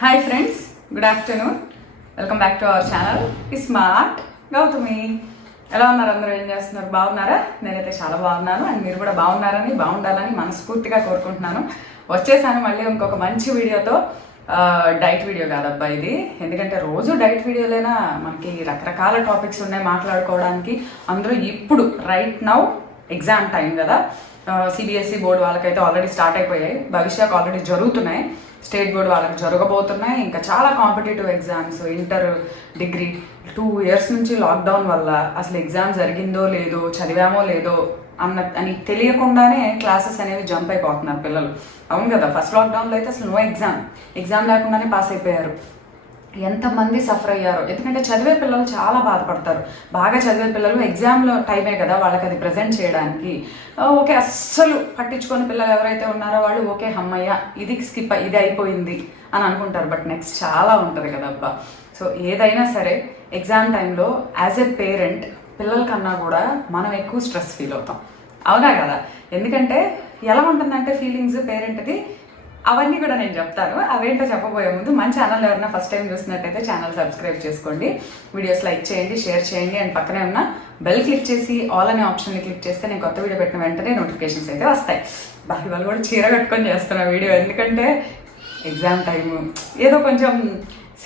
Hi friends, good afternoon. Welcome back to our channel smart Gautami. ఎలా ఉన్నారు అందరూ? ఏం చేస్తున్నారు? బాగున్నారా? నేనైతే చాలా బాగున్నాను అండ్ మీరు కూడా బాగుండాలని మనస్ఫూర్తిగా కోరుకుంటున్నాను. వచ్చేసాను మళ్ళీ ఇంకొక మంచి వీడియోతో. డైట్ వీడియో కాదబ్బా ఇది, ఎందుకంటే రోజు డైట్ వీడియోలైనా మనకి రకరకాల టాపిక్స్ ఉన్నాయి మాట్లాడుకోవడానికి. అందులో ఇప్పుడు రైట్ నౌ ఎగ్జామ్ టైం కదా. సిబిఎస్ఈ బోర్డు వాళ్ళకైతే ఆల్రెడీ స్టార్ట్ అయిపోయాయి, భవిష్యత్ ఆల్రెడీ జరుగుతున్నాయి, స్టేట్ బోర్డు వాళ్ళకి జరగబోతున్నాయి. ఇంకా చాలా competitive exams, inter, degree. 2 years నుంచి లాక్డౌన్ వల్ల అసలు ఎగ్జామ్ జరిగిందో లేదో, చదివామో లేదో అని తెలియకుండానే క్లాసెస్ అనేవి జంప్ అయిపోతున్నారు పిల్లలు. అవును కదా, ఫస్ట్ లాక్డౌన్లో అయితే అసలు నో ఎగ్జామ్ లేకుండానే పాస్ అయిపోయారు. ఎంతమంది సఫర్ అయ్యారో, ఎందుకంటే చదివే పిల్లలు చాలా బాధపడతారు. బాగా చదివే పిల్లలు ఎగ్జామ్లో టైమే కదా వాళ్ళకి అది ప్రజెంట్ చేయడానికి. ఓకే, అస్సలు పట్టించుకొని పిల్లలు ఎవరైతే ఉన్నారో వాళ్ళు ఓకే అమ్మయ్య ఇది స్కిప్ ఇది అయిపోయింది అని అనుకుంటారు. బట్ నెక్స్ట్ చాలా ఉంటుంది కదా అబ్బా. సో ఏదైనా సరే ఎగ్జామ్ టైంలో యాజ్ ఎ పేరెంట్ పిల్లల కన్నా కూడా మనం ఎక్కువ స్ట్రెస్ ఫీల్ అవుతాం. అవునా కదా? ఎందుకంటే ఎలా ఉంటుందంటే ఫీలింగ్స్ పేరెంట్ది, అవన్నీ కూడా నేను చెప్తాను. అవేంటో చెప్పబోయే ముందు మన ఛానల్ ఎవరైనా ఫస్ట్ టైం చూసినట్టయితే ఛానల్ సబ్స్క్రైబ్ చేసుకోండి, వీడియోస్ లైక్ చేయండి, షేర్ చేయండి అండ్ పక్కనే ఉన్న బెల్ క్లిక్ చేసి ఆల్ అనే ఆప్షన్ని క్లిక్ చేస్తే నేను కొత్త వీడియో పెట్టిన వెంటనే నోటిఫికేషన్స్ అయితే వస్తాయి. బాగా వాళ్ళు కూడా చీర కట్టుకొని చేస్తున్న వీడియో, ఎందుకంటే ఎగ్జామ్ టైము ఏదో కొంచెం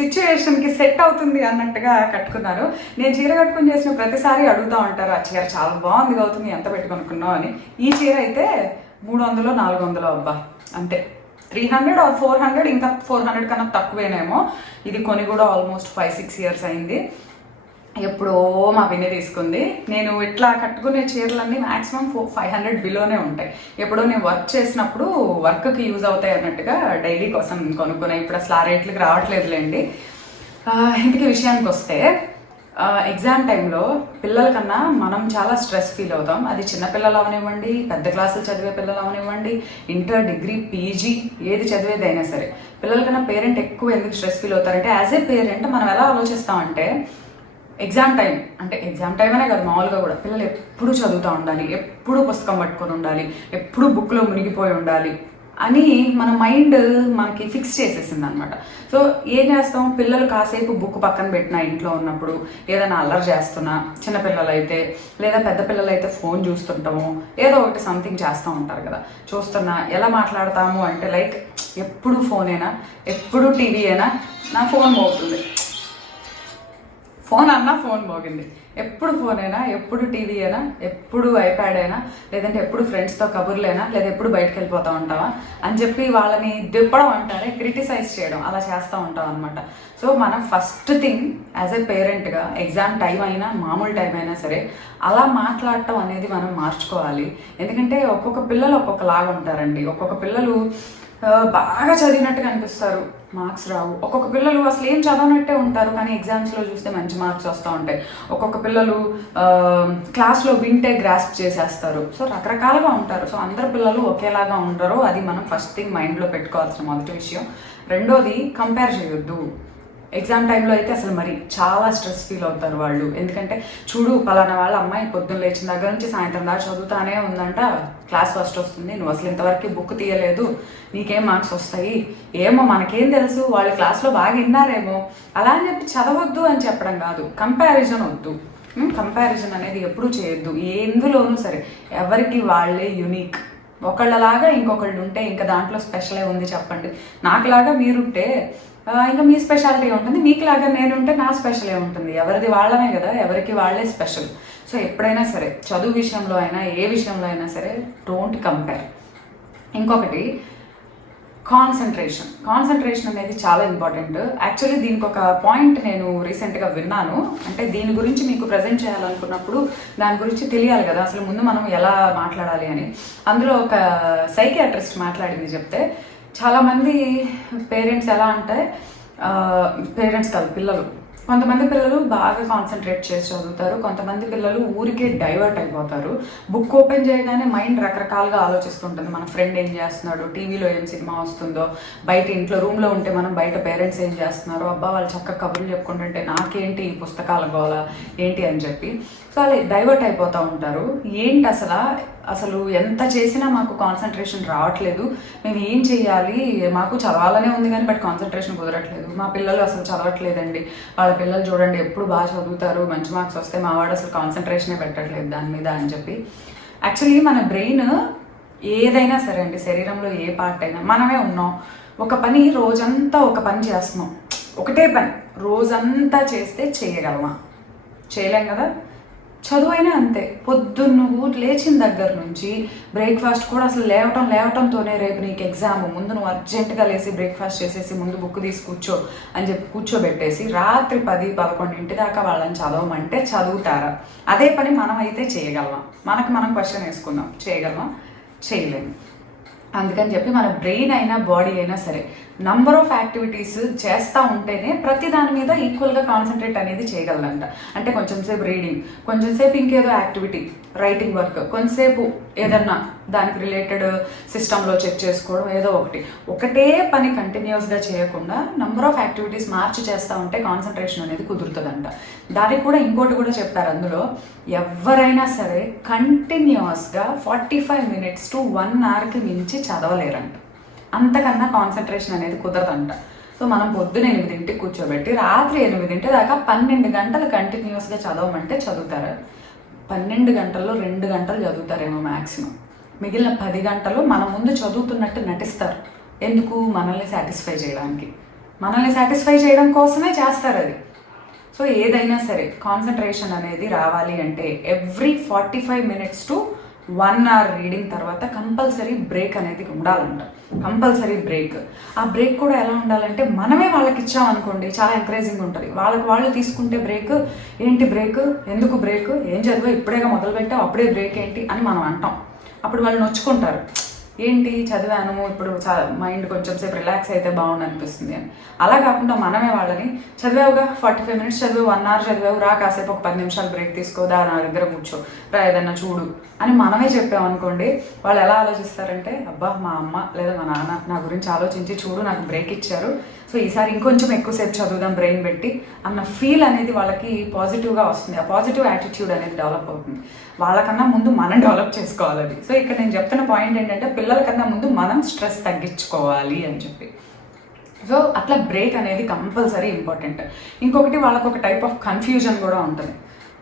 సిచ్యువేషన్కి సెట్ అవుతుంది అన్నట్టుగా కట్టుకున్నారు. నేను చీర కట్టుకొని చేసిన ప్రతిసారి అడుగుతూ ఉంటారు, ఆ చీర చాలా బాగుంది అవుతుంది, ఎంత పెట్టుకొనుకున్నావు అని. ఈ చీర అయితే 300 400 అబ్బా, అంతే. 300 or 400, ఇంకా 400 కన్నా తక్కువేనేమో. ఇది కొని కూడా ఆల్మోస్ట్ 5-6 years అయింది. ఎప్పుడో మా పిన్ని తీసుకుంది. నేను ఇట్లా కట్టుకునే చీరలన్నీ మ్యాక్సిమం 500 బిలోనే ఉంటాయి. ఎప్పుడో నేను వర్క్ చేసినప్పుడు వర్క్కి యూజ్ అవుతాయి అన్నట్టుగా డైలీ కోసం కొనుక్కున్నాయి. ఇప్పుడు అసలు ఆ రేట్లకి రావట్లేదులేండి. ఇంతకీ విషయానికి వస్తే, ఎగ్జామ్ టైంలో పిల్లల కన్నా మనం చాలా స్ట్రెస్ ఫీల్ అవుతాం. అది చిన్నపిల్లలు అవనివ్వండి, పెద్ద క్లాసులు చదివే పిల్లలు అవనివ్వండి, ఇంటర్, డిగ్రీ, పీజీ ఏది చదివేది అయినా సరే పిల్లల కన్నా పేరెంట్ ఎక్కువ ఎందుకు స్ట్రెస్ ఫీల్ అవుతారంటే, యాజ్ ఏ పేరెంట్ మనం ఎలా ఆలోచిస్తామంటే ఎగ్జామ్ టైం అంటే ఎగ్జామ్ టైం అనే కాదు, మామూలుగా కూడా పిల్లలు ఎప్పుడు చదువుతూ ఉండాలి, ఎప్పుడు పుస్తకం పట్టుకొని ఉండాలి, ఎప్పుడు బుక్లో మునిగిపోయి ఉండాలి అని మన మైండ్ మనకి ఫిక్స్ చేసేసింది అనమాట. సో ఏం చేస్తాం, పిల్లలు కాసేపు బుక్ పక్కన పెట్టినా ఇంట్లో ఉన్నప్పుడు ఏదైనా అల్లరి చేస్తున్నా, చిన్నపిల్లలు అయితే లేదా పెద్ద పిల్లలు అయితే ఫోన్ చూస్తుంటాము, ఏదో ఒకటి సంథింగ్ చేస్తూ ఉంటారు కదా. చూస్తున్నా ఎలా మాట్లాడతాము అంటే లైక్ ఎప్పుడు ఫోనేనా, ఎప్పుడు టీవీ అయినా, నా ఫోన్ మోగుతుంది, ఫోన్ అన్నా ఫోన్ మోగింది, ఎప్పుడు ఫోన్ అయినా, ఎప్పుడు టీవీ అయినా, ఎప్పుడు ఐప్యాడ్ అయినా, లేదంటే ఎప్పుడు ఫ్రెండ్స్తో కబుర్లైనా, లేదా ఎప్పుడు బయటకు వెళ్ళిపోతూ ఉంటావా అని చెప్పి వాళ్ళని దిప్పడం అంటారే, క్రిటిసైజ్ చేయడం, అలా చేస్తూ ఉంటాం అనమాట. సో మనం ఫస్ట్ థింగ్ యాజ్ ఎ పేరెంట్గా ఎగ్జామ్ టైం అయినా మామూలు టైం అయినా సరే అలా మాట్లాడటం అనేది మనం మార్చుకోవాలి. ఎందుకంటే ఒక్కొక్క పిల్లలు ఒక్కొక్కలాగా ఉంటారండి. ఒక్కొక్క పిల్లలు బాగా చదివినట్టుగా అనిపిస్తారు, మార్క్స్ రావు. ఒక్కొక్క పిల్లలు అసలు ఏం చదవనట్టే ఉంటారు, కానీ ఎగ్జామ్స్లో చూస్తే మంచి మార్క్స్ వస్తూ ఉంటాయి. ఒక్కొక్క పిల్లలు క్లాస్లో వింటే గ్రాస్ప్ చేసేస్తారు. సో రకరకాలుగా ఉంటారు. సో అందరు పిల్లలు ఒకేలాగా ఉండరు, అది మనం ఫస్ట్ థింగ్ మైండ్లో పెట్టుకోవాల్సిన మొదటి విషయం. రెండోది, కంపేర్ చేయొద్దు. ఎగ్జామ్ టైంలో అయితే అసలు మరి చాలా స్ట్రెస్ ఫీల్ అవుతారు వాళ్ళు. ఎందుకంటే చూడు, పలానా వాళ్ళ అమ్మాయి పొద్దున్న లేచిన దగ్గర నుంచి సాయంత్రం దాకా చదువుతానే ఉందంట, క్లాస్ ఫస్ట్ వస్తుంది, నువ్వు అసలు ఇంతవరకు బుక్ తీయలేదు, నీకేం మార్క్స్ వస్తాయి, ఏమో మనకేం తెలుసు, వాళ్ళు క్లాస్లో బాగా విన్నారేమో, అలా అని చెప్పి చదవద్దు అని చెప్పడం కాదు. కంపారిజన్ వద్దు. కంపారిజన్ అనేది ఎప్పుడూ చేయొద్దు, ఎందులోనూ సరే. ఎవరికి వాళ్ళే యునిక్. ఒకళ్ళలాగా ఇంకొకళ్ళు ఉంటే ఇంకా దాంట్లో స్పెషలే ఉంది చెప్పండి. నాకులాగా మీరుంటే ఇంకా మీ స్పెషాలిటీ ఉంటుంది, మీకులాగా నేనుంటే నా స్పెషలే ఉంటుంది. ఎవరిది వాళ్ళనే కదా, ఎవరికి వాళ్ళే స్పెషల్. సో ఎప్పుడైనా సరే చదువు విషయంలో అయినా ఏ విషయంలో అయినా సరే డోంట్ కంపేర్. ఇంకొకటి, కాన్సన్ట్రేషన్ అనేది చాలా ఇంపార్టెంట్. యాక్చువల్లీ దీనికి ఒక పాయింట్ నేను రీసెంట్గా విన్నాను. అంటే దీని గురించి మీకు ప్రజెంట్ చేయాలనుకున్నప్పుడు దాని గురించి తెలియాలి కదా, అసలు ముందు మనం ఎలా మాట్లాడాలి అని. అందులో ఒక సైకియాట్రిస్ట్ మాట్లాడింది చెప్తే, చాలామంది పేరెంట్స్ ఎలా అంటే, పేరెంట్స్ కాదు పిల్లలు, కొంతమంది పిల్లలు బాగా కాన్సన్ట్రేట్ చేసి చదువుతారు, కొంతమంది పిల్లలు ఊరికే డైవర్ట్ అయిపోతారు. బుక్ ఓపెన్ చేయగానే మైండ్ రకరకాలుగా ఆలోచిస్తుంటుంది. మన ఫ్రెండ్ ఏం చేస్తున్నాడు, టీవీలో ఏం సినిమా వస్తుందో, బయట ఇంట్లో రూమ్లో ఉంటే మనం బయట పేరెంట్స్ ఏం చేస్తున్నారో, అబ్బా వాళ్ళు చక్కగా కబుర్లు చెప్పుకుంటుంటే నాకేంటి ఈ పుస్తకాల గోల ఏంటి అని చెప్పి సో అలా డైవర్ట్ అయిపోతూ ఉంటారు. ఏంటి అసలు అసలు ఎంత చేసినా మాకు కాన్సన్ట్రేషన్ రావట్లేదు, మేము ఏం చేయాలి, మాకు చదవాలనే ఉంది కానీ బట్ కాన్సన్ట్రేషన్ కుదరట్లేదు, మా పిల్లలు అసలు చదవట్లేదండి, వాళ్ళ పిల్లలు చూడండి ఎప్పుడు బాగా చదువుతారు, మంచి మార్క్స్ వస్తే మా వాడు అసలు కాన్సన్ట్రేషనే పెట్టట్లేదు దాని మీద అని చెప్పి. యాక్చువల్లీ మన బ్రెయిన్ ఏదైనా సరే అండి, శరీరంలో ఏ పార్ట్ అయినా మనమే ఉన్నాం, ఒక పని రోజంతా ఒక పని చేస్తున్నాం, ఒకటే పని రోజంతా చేస్తే చేయగలమా? చేయలేం కదా. చదువు అయినా అంతే, పొద్దున్న నువ్వు లేచిన దగ్గర నుంచి బ్రేక్ఫాస్ట్ కూడా అసలు లేవటంతోనే రేపు నీకు ఎగ్జామ్, ముందు నువ్వు అర్జెంటుగా లేసి బ్రేక్ఫాస్ట్ చేసేసి ముందు బుక్ తీసి కూర్చో అని చెప్పి కూర్చోబెట్టేసి రాత్రి 10-11 దాకా వాళ్ళని చదవమంటే చదువుతారా? అదే పని మనం అయితే చేయగలమా? మనం క్వశ్చన్ వేసుకుందాం, చేయగలమా? చేయలేము. అందుకని చెప్పి మన బ్రెయిన్ అయినా బాడీ అయినా సరే నంబర్ ఆఫ్ యాక్టివిటీస్ చేస్తూ ఉంటేనే ప్రతి దాని మీద ఈక్వల్గా కాన్సన్ట్రేట్ అనేది చేయగలంట. అంటే కొంచెం సేపు రీడింగ్, కొంచెం సేపు ఇంకేదో యాక్టివిటీ, రైటింగ్ వర్క్, కొంచెంసేపు ఏదన్నా దానికి రిలేటెడ్ సిస్టంలో చెక్ చేసుకోవడం, ఏదో ఒకటే పని కంటిన్యూస్గా చేయకుండా నంబర్ ఆఫ్ యాక్టివిటీస్ మార్చి చేస్తూ ఉంటే కాన్సన్ట్రేషన్ అనేది కుదురుతుందంట. దానికి కూడా ఇంకోటి కూడా చెప్పారు అందులో, ఎవరైనా సరే కంటిన్యూస్గా 45 minutes to 1 hourకి మించి చదవలేరంట, అంతకన్నా కాన్సన్ట్రేషన్ అనేది కుదరదంట. సో మనం పొద్దున 8 కూర్చోబెట్టి రాత్రి 8 దాకా 12 గంటలు కంటిన్యూస్గా చదవమంటే చదువుతారు. 12 గంటల్లో 2 గంటలు చదువుతారేమో మ్యాక్సిమం, మిగిలిన 10 గంటలు మన ముందు చదువుతున్నట్టు నటిస్తారు. ఎందుకు? మనల్ని సాటిస్ఫై చేయడానికి, మనల్ని సాటిస్ఫై చేయడం కోసమే చేస్తారు అది. సో ఏదైనా సరే కాన్సన్ట్రేషన్ అనేది రావాలి అంటే every 45 minutes to 1 hour reading తర్వాత కంపల్సరీ బ్రేక్ అనేది ఉండాలంట, కంపల్సరీ బ్రేక్. ఆ బ్రేక్ కూడా ఎలా ఉండాలంటే మనమే వాళ్ళకి ఇచ్చామనుకోండి చాలా ఎంకరేజింగ్ ఉంటుంది. వాళ్ళు తీసుకుంటే బ్రేక్, ఏంటి బ్రేక్, ఎందుకు బ్రేక్, ఏం చదివా ఇప్పుడేగా మొదలుపెట్టావు అప్పుడే బ్రేక్ ఏంటి అని మనం అంటాం. అప్పుడు వాళ్ళు నొచ్చుకుంటారు, ఏంటి చదివాను ఇప్పుడు మైండ్ కొంచెం సేపు రిలాక్స్ అయితే బాగుండు అనిపిస్తుంది అని. అలా కాకుండా మనమే వాళ్ళని, చదివావుగా 45 minutes చదివావు, 1 hour చదివావు, రా కాసేపు ఒక 10 నిమిషాలు బ్రేక్ తీసుకో, నా దగ్గర కూర్చో, రా ఏదన్నా చూడు అని మనమే చెప్పామనుకోండి, వాళ్ళు ఎలా ఆలోచిస్తారంటే అబ్బా మా అమ్మ లేదా మా నాన్న నా గురించి ఆలోచించి చూడు నాకు బ్రేక్ ఇచ్చారు, సో ఈసారి ఇంకొంచెం ఎక్కువసేపు చదువుదాం బ్రెయిన్ పెట్టి అన్న ఫీల్ అనేది వాళ్ళకి పాజిటివ్గా వస్తుంది. ఆ పాజిటివ్ యాటిట్యూడ్ అనేది డెవలప్ అవుతుంది. వాళ్ళకన్నా ముందు మనం డెవలప్ చేసుకోవాలి. సో ఇక్కడ నేను చెప్తున్న పాయింట్ ఏంటంటే పిల్లలకన్నా ముందు మనం స్ట్రెస్ తగ్గించుకోవాలి అని చెప్పి. సో అట్లా బ్రేక్ అనేది కంపల్సరీ ఇంపార్టెంట్. ఇంకొకటి వాళ్ళకు ఒక టైప్ ఆఫ్ కన్ఫ్యూజన్ కూడా ఉంటుంది,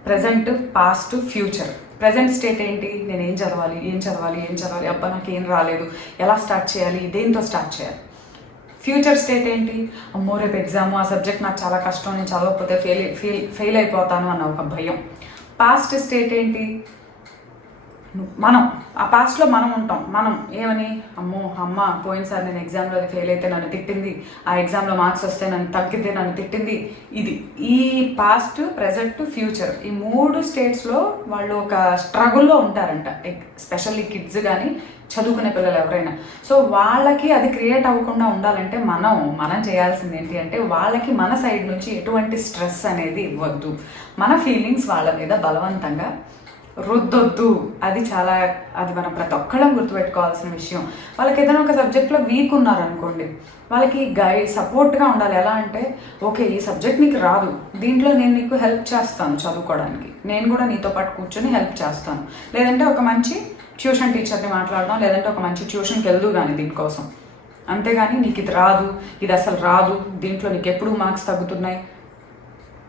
present, past, future. Present state ఏంటి, నేను ఏం చదవాలి, అబ్బా నాకేం రాలేదు, ఎలా స్టార్ట్ చేయాలి, దేంతో స్టార్ట్ చేయాలి. ఫ్యూచర్ స్టేట్ ఏంటి, అమ్మో రేపు ఎగ్జామ్, ఆ సబ్జెక్ట్ నాకు చాలా కష్టం, నేను చదవకపోతే ఫెయిల్ అయిపోతాను అన్న ఒక భయం. పాస్ట్ స్టేట్ ఏంటి, మనం ఆ పాస్ట్లో మనం ఉంటాం, మనం ఏమని, అమ్మ పోయినసారి నేను ఎగ్జామ్లో అది ఫెయిల్ అయితే నన్ను తిట్టింది, ఆ ఎగ్జామ్లో మార్క్స్ వస్తే నన్ను తగ్గితే నన్ను తిట్టింది. ఇది ఈ పాస్ట్, ప్రెజెంట్, ఫ్యూచర్ ఈ 3 స్టేట్స్లో వాళ్ళు ఒక స్ట్రగుల్లో ఉంటారంట, ఎస్పెషల్లీ కిడ్స్ కానీ చదువుకునే పిల్లలు ఎవరైనా. సో వాళ్ళకి అది క్రియేట్ అవ్వకుండా ఉండాలంటే మనం చేయాల్సింది ఏంటి అంటే వాళ్ళకి మన సైడ్ నుంచి ఎటువంటి స్ట్రెస్ అనేది ఇవ్వద్దు, మన ఫీలింగ్స్ వాళ్ళ మీద బలవంతంగా రుద్దొద్దు. అది మనం ప్రతి ఒక్కళ్ళం గుర్తుపెట్టుకోవాల్సిన విషయం. వాళ్ళకి ఏదైనా ఒక సబ్జెక్ట్లో వీక్ ఉన్నారనుకోండి, వాళ్ళకి సపోర్ట్గా ఉండాలి. ఎలా అంటే ఓకే ఈ సబ్జెక్ట్ నీకు రాదు, దీంట్లో నేను నీకు హెల్ప్ చేస్తాను చదువుకోవడానికి, నేను కూడా నీతో పాటు కూర్చొని హెల్ప్ చేస్తాను, లేదంటే ఒక మంచి ట్యూషన్ టీచర్ని మాట్లాడడం, లేదంటే ఒక మంచి ట్యూషన్కి వెళ్దు కానీ దీనికోసం. అంతేగాని నీకు ఇది రాదు, ఇది అసలు రాదు, దీంట్లో నీకు ఎప్పుడు మార్క్స్ తగ్గుతున్నాయి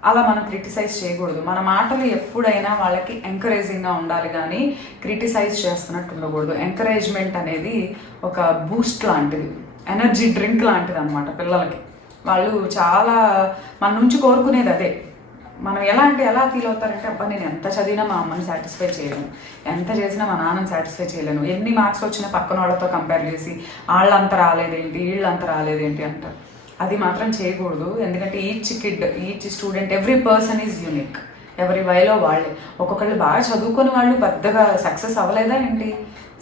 అలా మనం క్రిటిసైజ్ చేయకూడదు. మన మాటలు ఎప్పుడైనా వాళ్ళకి ఎంకరేజింగ్గా ఉండాలి కానీ క్రిటిసైజ్ చేస్తున్నట్టు ఉండకూడదు. ఎంకరేజ్మెంట్ అనేది ఒక బూస్ట్ లాంటిది, ఎనర్జీ డ్రింక్ లాంటిది అనమాట పిల్లలకి. వాళ్ళు చాలా మన నుంచి కోరుకునేది అదే. మనం ఎలా ఫీల్ అవుతారంటే అబ్బా నేను ఎంత చదివినా మా అమ్మని సాటిస్ఫై చేయలేను, ఎంత చేసినా మా నాన్నని సాటిస్ఫై చేయలేను, ఎన్ని మార్క్స్ వచ్చినా పక్కన వాళ్ళతో కంపేర్ చేసి వాళ్ళంత రాలేదేంటి వీళ్ళంత రాలేదేంటి అంటారు. అది మాత్రం చేయకూడదు. ఎందుకంటే each student, every person is unique, ఎవరి వయలో వాళ్ళే. ఒక్కొక్కళ్ళు బాగా చదువుకొని వాళ్ళు పెద్దగా సక్సెస్ అవ్వలేదా ఏంటి?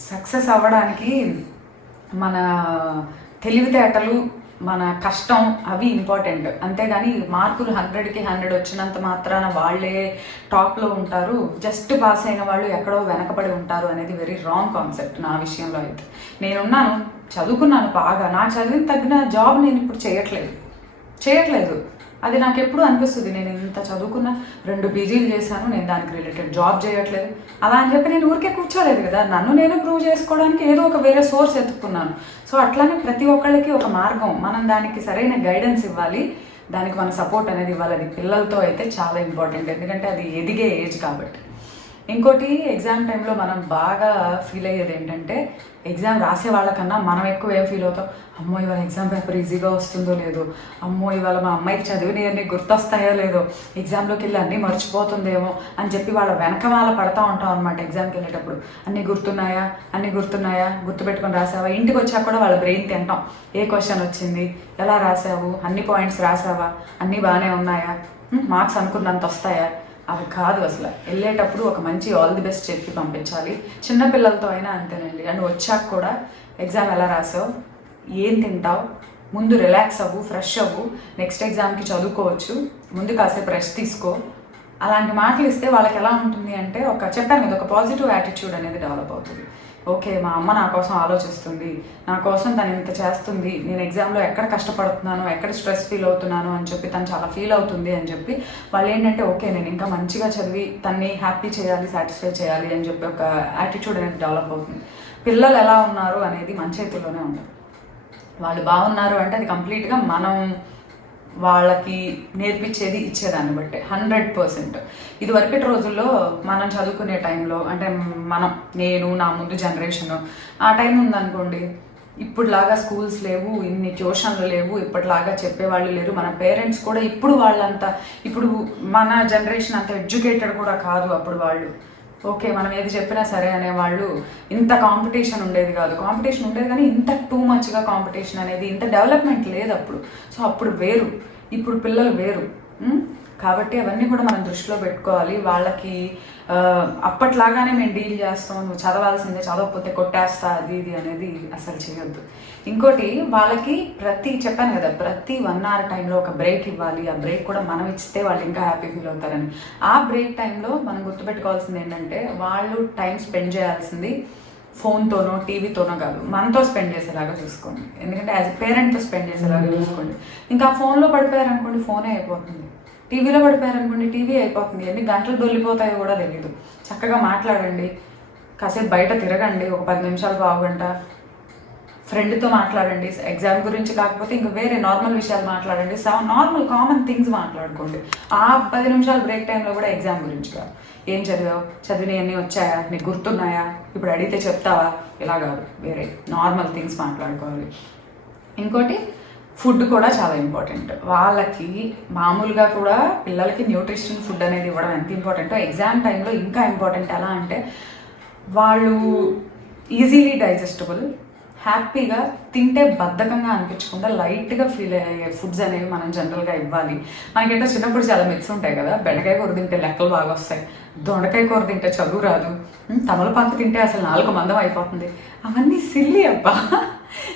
సక్సెస్ అవ్వడానికి మన తెలివితేటలు, మన కష్టం అవి ఇంపార్టెంట్. అంతేగాని మార్కులు 100కి 100 వచ్చినంత మాత్రాన వాళ్ళే టాప్లో ఉంటారు, జస్ట్ పాస్ అయిన వాళ్ళు ఎక్కడో వెనకబడి ఉంటారు అనేది వెరీ రాంగ్ కాన్సెప్ట్. నా విషయంలో అయితే నేనున్నాను, చదువుకున్నాను బాగా, నా చదివిన తగిన జాబ్ నేను ఇప్పుడు చేయట్లేదు. అది నాకు ఎప్పుడు అనిపిస్తుంది, నేను ఇంత చదువుకున్నా 2 పీజీలు చేశాను, నేను దానికి రిలేటెడ్ జాబ్ చేయట్లేదు అలా అని చెప్పి నేను ఊరికే కూర్చోలేదు కదా, నన్ను నేను ప్రూవ్ చేసుకోవడానికి ఏదో ఒక వేరే సోర్స్ ఎత్తుకున్నాను. సో అట్లానే ప్రతి ఒక్కళ్ళకి ఒక మార్గం, మనం దానికి సరైన గైడెన్స్ ఇవ్వాలి, దానికి మన సపోర్ట్ అనేది ఇవ్వాలి. అది పిల్లలతో అయితే చాలా ఇంపార్టెంట్, ఎందుకంటే అది ఎదిగే ఏజ్ కాబట్టి. ఇంకోటి ఎగ్జామ్ టైంలో మనం బాగా ఫీల్ అయ్యేది ఏంటంటే, ఎగ్జామ్ రాసే వాళ్ళకన్నా మనం ఎక్కువ ఏం ఫీల్ అవుతాం, అమ్మో ఇవాళ ఎగ్జామ్ పేపర్ ఈజీగా వస్తుందో లేదో, అమ్మో ఇవాళ మా అమ్మాయికి చదివినవి అన్నీ గుర్తొస్తాయో లేదో, ఎగ్జామ్లోకి వెళ్ళి అన్నీ మర్చిపోతుందేమో అని చెప్పి వాళ్ళ వెనకమాల పడతా ఉంటాం అనమాట. ఎగ్జామ్కి వెళ్ళేటప్పుడు అన్నీ గుర్తున్నాయా, గుర్తుపెట్టుకొని రాసావా, ఇంటికి వచ్చాక కూడా వాళ్ళ బ్రెయిన్ తింటాం, ఏ క్వశ్చన్ వచ్చింది, ఎలా రాసావు, అన్ని పాయింట్స్ రాసావా, అన్నీ బాగానే ఉన్నాయా, మార్క్స్ అనుకున్నంత వస్తాయా. అవి కాదు, అసలు వెళ్ళేటప్పుడు ఒక మంచి ఆల్ ది బెస్ట్ చెప్పి పంపించాలి. చిన్నపిల్లలతో అయినా అంతేనండి. అండ్ వచ్చాక కూడా ఎగ్జామ్ ఎలా రాసావు, ఏం తింటావు, ముందు రిలాక్స్ అవ్వు, ఫ్రెష్ అవ్వు, నెక్స్ట్ ఎగ్జామ్కి చదువుకోవచ్చు, ముందు కాసేపు రెస్ట్ తీసుకో, అలాంటి మాటలు ఇస్తే వాళ్ళకి ఎలా ఉంటుంది అంటే, చెప్పాను కదా, ఒక పాజిటివ్ యాటిట్యూడ్ అనేది డెవలప్ అవుతుంది. ఓకే, మా అమ్మ నా కోసం ఆలోచిస్తుంది, నా కోసం తను ఇంత చేస్తుంది, నేను ఎగ్జామ్లో ఎక్కడ కష్టపడుతున్నాను, ఎక్కడ స్ట్రెస్ ఫీల్ అవుతున్నాను అని చెప్పి తను చాలా ఫీల్ అవుతుంది అని చెప్పి వాళ్ళు ఏంటంటే, ఓకే నేను ఇంకా మంచిగా చదివి తన్ని హ్యాపీ చేయాలి, సాటిస్ఫై చేయాలి అని చెప్పి ఒక యాటిట్యూడ్ అనేది డెవలప్ అవుతుంది. పిల్లలు ఎలా ఉన్నారు అనేది మన చేతుల్లోనే ఉంటుంది. వాళ్ళు బాగున్నారు అంటే అది కంప్లీట్గా మనం వాళ్ళకి నేర్పించేది ఇచ్చేదాన్ని బట్టే 100%. ఇదివరకటి రోజుల్లో మనం చదువుకునే టైంలో అంటే నేను నా ముందు జనరేషను ఆ టైం ఉందనుకోండి, ఇప్పుడులాగా స్కూల్స్ లేవు, ఇన్ని ట్యూషన్లు లేవు, ఇప్పటిలాగా చెప్పేవాళ్ళు లేరు, మన పేరెంట్స్ కూడా ఇప్పుడు మన జనరేషన్ అంత ఎడ్యుకేటెడ్ కూడా కాదు అప్పుడు వాళ్ళు. ఓకే మనం ఏది చెప్పినా సరే అనేవాళ్ళు. ఇంత కాంపిటీషన్ ఉండేది కాదు, కాంపిటీషన్ ఉండేది కానీ ఇంత టూ మచ్గా కాంపిటీషన్ అనేది, ఇంత డెవలప్మెంట్ లేదు అప్పుడు. సో అప్పుడు వేరు, ఇప్పుడు పిల్లలు వేరు. కాబట్టి అవన్నీ కూడా మనం దృష్టిలో పెట్టుకోవాలి. వాళ్ళకి అప్పట్లాగానే మేము డీల్ చేస్తాం, నువ్వు చదవాల్సిందే, చదవకపోతే కొట్టేస్తా, అది ఇది అనేది అసలు చేయొద్దు. ఇంకోటి, వాళ్ళకి చెప్పాను కదా, ప్రతి 1 hour టైంలో ఒక బ్రేక్ ఇవ్వాలి. ఆ బ్రేక్ కూడా మనం ఇస్తే వాళ్ళు ఇంకా హ్యాపీ ఫీల్ అవుతారని. ఆ బ్రేక్ టైంలో మనం గుర్తుపెట్టుకోవాల్సింది ఏంటంటే, వాళ్ళు టైం స్పెండ్ చేయాల్సింది ఫోన్తోనో టీవీతోనో కాదు, మనతో స్పెండ్ చేసేలాగా చూసుకోండి. ఎందుకంటే యాజ్ పేరెంట్తో స్పెండ్ చేసేలాగా చూసుకోండి. ఇంకా ఫోన్లో పడిపోయారనుకోండి, ఫోనే అయిపోతుంది, టీవీలో పడిపోయారనుకోండి, టీవీ అయిపోతుంది. ఎన్ని గంటలు దొల్లిపోతాయో కూడా తెలియదు. చక్కగా మాట్లాడండి, కాసేపు బయట తిరగండి, ఒక 10 నిమిషాలు, పావు గంట ఫ్రెండ్తో మాట్లాడండి. ఎగ్జామ్ గురించి కాకపోతే ఇంకా వేరే నార్మల్ విషయాలు మాట్లాడండి, నార్మల్ కామన్ థింగ్స్ మాట్లాడుకోండి. ఆ 10 నిమిషాలు బ్రేక్ టైంలో కూడా ఎగ్జామ్ గురించి కాదు, ఏం చదివావు, చదివినవన్నీ వచ్చాయా, నీకు గుర్తున్నాయా, ఇప్పుడు అడిగితే చెప్తావా, ఇలా కాదు, వేరే నార్మల్ థింగ్స్ మాట్లాడుకోవాలి. ఇంకోటి, ఫుడ్ కూడా చాలా ఇంపార్టెంట్. వాళ్ళకి మామూలుగా కూడా పిల్లలకి న్యూట్రిషన్ ఫుడ్ అనేది ఇవ్వడం ఎంత ఇంపార్టెంటో ఎగ్జామ్ టైంలో ఇంకా ఇంపార్టెంట్. ఎలా అంటే, వాళ్ళు ఈజీలీ డైజెస్టబుల్, హ్యాపీగా తింటే బద్ధకంగా అనిపించకుండా లైట్గా ఫీల్ అయ్యే ఫుడ్స్ అనేవి మనం జనరల్గా ఇవ్వాలి. మనకేంటో చిన్నప్పుడు చాలా మిత్స్ ఉంటాయి కదా, బెండకాయ కూర తింటే లెక్కలు బాగా వస్తాయి, దొండకాయ కూర తింటే చదువు రాదు, తమలపాకు తింటే అసలు 4 మందం అయిపోతుంది. అవన్నీ సిల్లీ అబ్బా.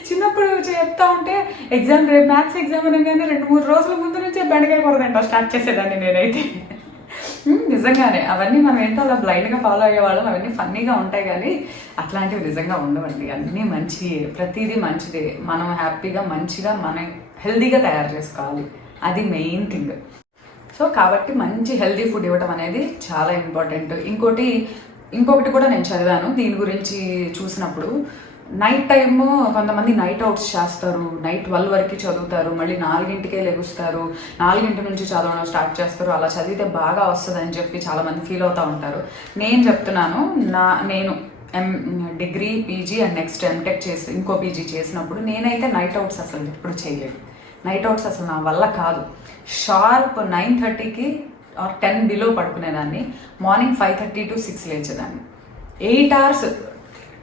చిన్నప్పుడు చెప్తా ఉంటే రేపు మ్యాథ్స్ ఎగ్జామ్ అనగానే 2-3 రోజుల ముందు నుంచే బెండకాయ కూర తింటా స్టార్ట్ చేసేదాన్ని నేనైతే. నిజంగానే అవన్నీ మనం ఏంటో అలా బ్లైండ్గా ఫాలో అయ్యేవాళ్ళం. అవన్నీ ఫన్నీగా ఉంటాయి కానీ అట్లాంటివి నిజంగా ఉండవండి. అన్నీ మంచి, ప్రతిదీ మంచిదే. మనం హ్యాపీగా మంచిగా మనం హెల్దీగా తయారు చేసుకోవాలి, అది మెయిన్ థింగ్. సో కాబట్టి మంచి హెల్దీ ఫుడ్ ఇవ్వడం అనేది చాలా ఇంపార్టెంట్. ఇంకొకటి కూడా నేను చదివాను దీని గురించి చూసినప్పుడు, నైట్ టైమ్ కొంతమంది నైట్ అవుట్స్ చేస్తారు, నైట్ 12 వరకు చదువుతారు, మళ్ళీ 4కే లెగుస్తారు, 4 నుంచి చదవడం స్టార్ట్ చేస్తారు. అలా చదివితే బాగా వస్తుందని చెప్పి చాలామంది ఫీల్ అవుతూ ఉంటారు. నేను చెప్తున్నాను, నేను degree, PG and next M Tech చేసి ఇంకో పీజీ చేసినప్పుడు నేనైతే నైట్ అవుట్స్ అసలు ఎప్పుడు చేయలేదు. నైట్ అవుట్స్ అసలు నా వల్ల కాదు. షార్ప్ 9:30కి ఆర్ 10 బిలో పడుకునేదాన్ని, మార్నింగ్ 5:30 to 6 లేచేదాన్ని. 8 hours,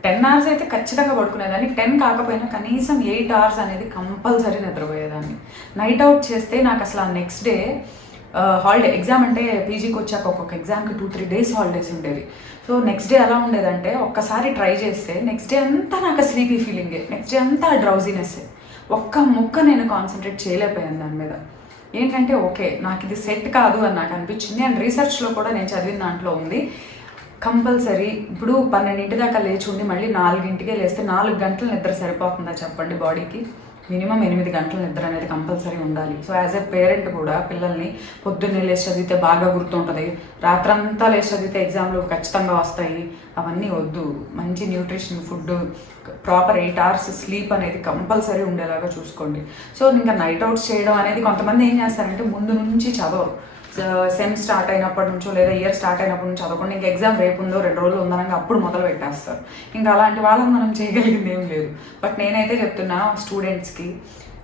10 hours అయితే ఖచ్చితంగా పడుకునేదాన్ని, 10 కాకపోయినా కనీసం 8 hours అనేది కంపల్సరీ నిద్రపోయేదాన్ని. నైట్ అవుట్ చేస్తే నాకు అసలు ఆ నెక్స్ట్ డే హాలిడే, ఎగ్జామ్ అంటే పీజీకి వచ్చాక ఒక్కొక్క ఎగ్జామ్కి 2-3 days హాలిడేస్ ఉండేది. సో నెక్స్ట్ డే ఎలా ఉండేదంటే, ఒక్కసారి ట్రై చేస్తే నెక్స్ట్ డే అంతా నాకు స్లీపీ ఫీలింగే, నెక్స్ట్ డే అంతా డ్రౌజీనెస్సే, ఒక్క ముక్క నేను కాన్సన్ట్రేట్ చేయలేకపోయాను దాని మీద. ఏంటంటే ఓకే నాకు ఇది సెట్ కాదు అని నాకు అనిపించింది. అండ్ రీసెర్చ్లో కూడా నేను చదివిన దాంట్లో ఉంది, కంపల్సరీ ఇప్పుడు 12 దాకా లేచి ఉండి మళ్ళీ 4కే లేస్తే 4 గంటలు నిద్ర సరిపోతుందా చెప్పండి బాడీకి? మినిమం 8 గంటల నిద్ర అనేది కంపల్సరీ ఉండాలి. సో యాజ్ ఎ పేరెంట్ కూడా పిల్లల్ని పొద్దున్నే లేచి చదివితే బాగా గుర్తుంటుంది, రాత్రంతా లేచి చదివితే ఎగ్జామ్లు ఖచ్చితంగా వస్తాయి, అవన్నీ వద్దు. మంచి nutrition food, proper 8 hours sleep అనేది కంపల్సరీ ఉండేలాగా చూసుకోండి. సో ఇంకా నైట్ అవుట్స్ చేయడం అనేది కొంతమంది ఏం చేస్తారంటే ముందు నుంచి చదవరు, సెమ్ స్టార్ట్ అయినప్పటి నుంచో లేదా ఇయర్ స్టార్ట్ అయినప్పటి నుంచి చదవకుండా ఇంకా ఎగ్జామ్ రేపు ఉందో 2 రోజులు ఉందనగా అప్పుడు మొదలు పెట్టేస్తారు. ఇంకా అలాంటి వాళ్ళని మనం చేయగలిగింది ఏం లేదు. బట్ నేనైతే చెప్తున్నా స్టూడెంట్స్కి,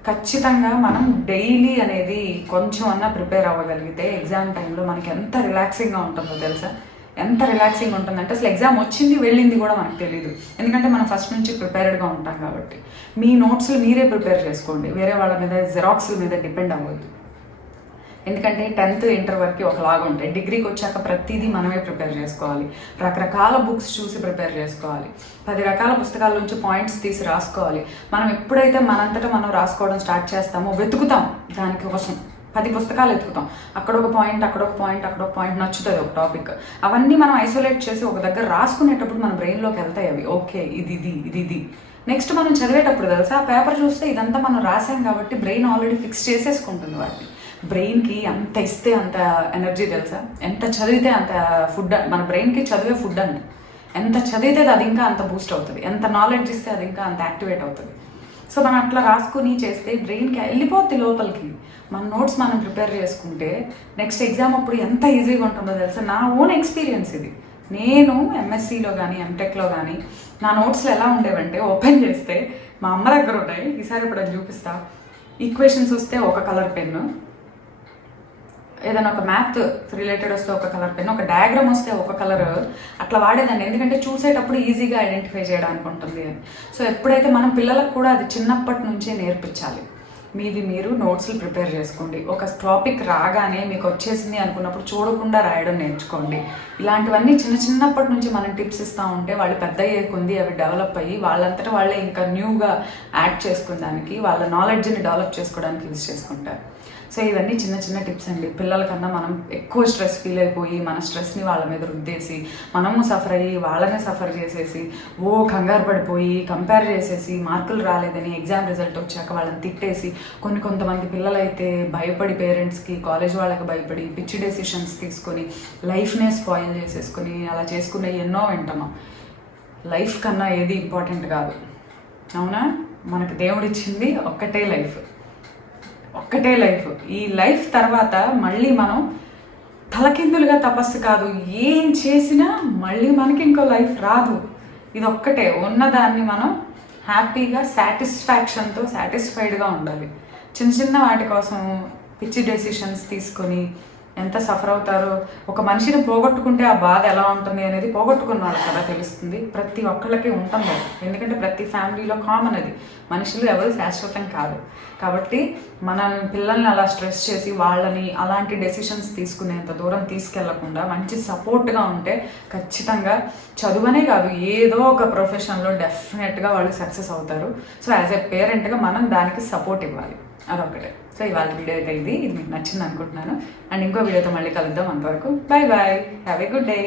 ఖచ్చితంగా మనం డైలీ అనేది కొంచెం అన్నా ప్రిపేర్ అవ్వగలిగితే ఎగ్జామ్ టైంలో మనకి ఎంత రిలాక్సింగ్గా ఉంటుందో తెలుసా. ఎంత రిలాక్సింగ్ ఉంటుందంటే అసలు ఎగ్జామ్ వచ్చింది వెళ్ళింది కూడా మనకు తెలియదు, ఎందుకంటే మనం ఫస్ట్ నుంచి ప్రిపేర్డ్గా ఉంటాం కాబట్టి. మీ నోట్స్లు మీరే ప్రిపేర్ చేసుకోండి, వేరే వాళ్ళ మీద జిరాక్స్ల మీద డిపెండ్ అవ్వద్దు. ఎందుకంటే 10th ఇంటర్ వరకు ఒకలాగా ఉంటాయి, డిగ్రీకి వచ్చాక ప్రతిదీ మనమే ప్రిపేర్ చేసుకోవాలి. రకరకాల బుక్స్ చూసి ప్రిపేర్ చేసుకోవాలి, 10 రకాల పుస్తకాల నుంచి పాయింట్స్ తీసి రాసుకోవాలి. మనం ఎప్పుడైతే మనంతటా మనం రాసుకోవడం స్టార్ట్ చేస్తామో వెతుకుతాం, దానికోసం 10 పుస్తకాలు వెతుకుతాం, అక్కడ ఒక పాయింట్ అక్కడ ఒక పాయింట్ అక్కడ ఒక పాయింట్ నచ్చుతుంది ఒక టాపిక్. అవన్నీ మనం ఐసోలేట్ చేసి ఒక దగ్గర రాసుకునేటప్పుడు మన బ్రెయిన్లోకి వెళ్తాయి అవి. ఓకే ఇది నెక్స్ట్ మనం చదివేటప్పుడు తెలుసా, ఆ పేపర్ చూస్తే ఇదంతా మనం రాసాం కాబట్టి బ్రెయిన్ ఆల్రెడీ ఫిక్స్ చేసేసుకుంటుంది వాటిని. బ్రెయిన్కి అంత ఇస్తే అంత ఎనర్జీ తెలుసా, ఎంత చదివితే అంత ఫుడ్. మన బ్రెయిన్కి చదివే ఫుడ్ అండి, ఎంత చదివితే అది ఇంకా అంత బూస్ట్ అవుతుంది, ఎంత నాలెడ్జ్ ఇస్తే అది ఇంకా అంత యాక్టివేట్ అవుతుంది. సో మనం అట్లా రాసుకుని చేస్తే బ్రెయిన్కి వెళ్ళిపోద్ది లోపలికి. మన నోట్స్ మనం ప్రిపేర్ చేసుకుంటే నెక్స్ట్ ఎగ్జామ్ అప్పుడు ఎంత ఈజీగా ఉంటుందో తెలుసా. నా ఓన్ ఎక్స్పీరియన్స్ ఇది. నేను ఎంఎస్సిలో కానీ ఎంటెక్లో కానీ నా నోట్స్లో ఎలా ఉండేవంటే, ఓపెన్ చేస్తే మా అమ్మ దగ్గర ఉన్నాయి, ఈసారి ఇప్పుడు అది చూపిస్తా. ఈక్వేషన్స్ వస్తే ఒక కలర్ పెన్ను, ఏదైనా ఒక మ్యాథ్ రిలేటెడ్ వస్తే ఒక కలర్ పెన్, ఒక డయాగ్రామ్ వస్తే ఒక కలర్, అట్లా వాడేదాన్ని. ఎందుకంటే చూసేటప్పుడు ఈజీగా ఐడెంటిఫై చేయడానికి ఉంటుంది అని. సో ఎప్పుడైతే మనం పిల్లలకు కూడా అది చిన్నప్పటి నుంచే నేర్పించాలి. మీరు నోట్స్లు ప్రిపేర్ చేసుకోండి. ఒక టాపిక్ రాగానే మీకు వచ్చేసింది అనుకున్నప్పుడు చూడకుండా రాయడం నేర్చుకోండి. ఇలాంటివన్నీ చిన్నప్పటి నుంచి మనం టిప్స్ ఇస్తూ ఉంటే వాళ్ళు పెద్ద అయ్యే కొంది అవి డెవలప్ అయ్యి వాళ్ళంతటా వాళ్ళే ఇంకా న్యూగా యాడ్ చేసుకోవడానికి, వాళ్ళ నాలెడ్జ్ని డెవలప్ చేసుకోవడానికి యూజ్ చేసుకుంటారు. సో ఇవన్నీ చిన్న టిప్స్ అండి. పిల్లలకన్నా మనం ఎక్కువ స్ట్రెస్ ఫీల్ అయిపోయి మన స్ట్రెస్ని వాళ్ళ మీద రుద్దేసి మనము సఫర్ అయ్యి వాళ్ళనే సఫర్ చేసేసి కంగారు పడిపోయి కంపేర్ చేసేసి మార్కులు రాలేదని ఎగ్జామ్ రిజల్ట్ వచ్చాక వాళ్ళని తిట్టేసి కొంతమంది పిల్లలు అయితే భయపడి పేరెంట్స్కి, కాలేజ్ వాళ్ళకి భయపడి పిచ్చి డెసిషన్స్ తీసుకొని లైఫ్నే స్పాయిల్ చేసేసుకొని అలా చేసుకునే ఎన్నో వింటున్నాం. లైఫ్ కన్నా ఏది ఇంపార్టెంట్ కాదు, అవునా? మనకు దేవుడిచ్చింది ఒక్కటే లైఫ్. ఈ లైఫ్ తర్వాత మళ్ళీ మనం తలకిందులుగా తపస్సు కాదు, ఏం చేసినా మళ్ళీ మనకి ఇంకో లైఫ్ రాదు. ఇది ఒక్కటే ఉన్నదాన్ని మనం హ్యాపీగా సాటిస్ఫాక్షన్తో సాటిస్ఫైడ్గా ఉండాలి. చిన్న వాటి కోసం పిచ్చి డెసిషన్స్ తీసుకొని ఎంత సఫర్ అవుతారో. ఒక మనిషిని పోగొట్టుకుంటే ఆ బాధ ఎలా ఉంటుంది అనేది పోగొట్టుకున్నారు కదా తెలుస్తుంది. ప్రతి ఒక్కళ్ళకి ఉంటుంది, ఎందుకంటే ప్రతి ఫ్యామిలీలో కామన్ అది. మనుషులు ఎవరు శాశ్వతం కాదు. కాబట్టి మన పిల్లల్ని అలా స్ట్రెస్ చేసి వాళ్ళని అలాంటి డెసిషన్స్ తీసుకునేంత దూరం తీసుకెళ్లకుండా మంచి సపోర్ట్గా ఉంటే ఖచ్చితంగా చదువునే కాదు ఏదో ఒక ప్రొఫెషన్లో డెఫినెట్గా వాళ్ళు సక్సెస్ అవుతారు. సో యాజ్ ఎ పేరెంట్గా మనం దానికి సపోర్ట్ ఇవ్వాలి, అదొకటే. సో ఇవాళ వీడియో అయితే ఇది మీకు నచ్చింది అనుకుంటున్నాను. అండ్ ఇంకో వీడియోతో మళ్ళీ కలుద్దాం. అంతవరకు bye, have a good day.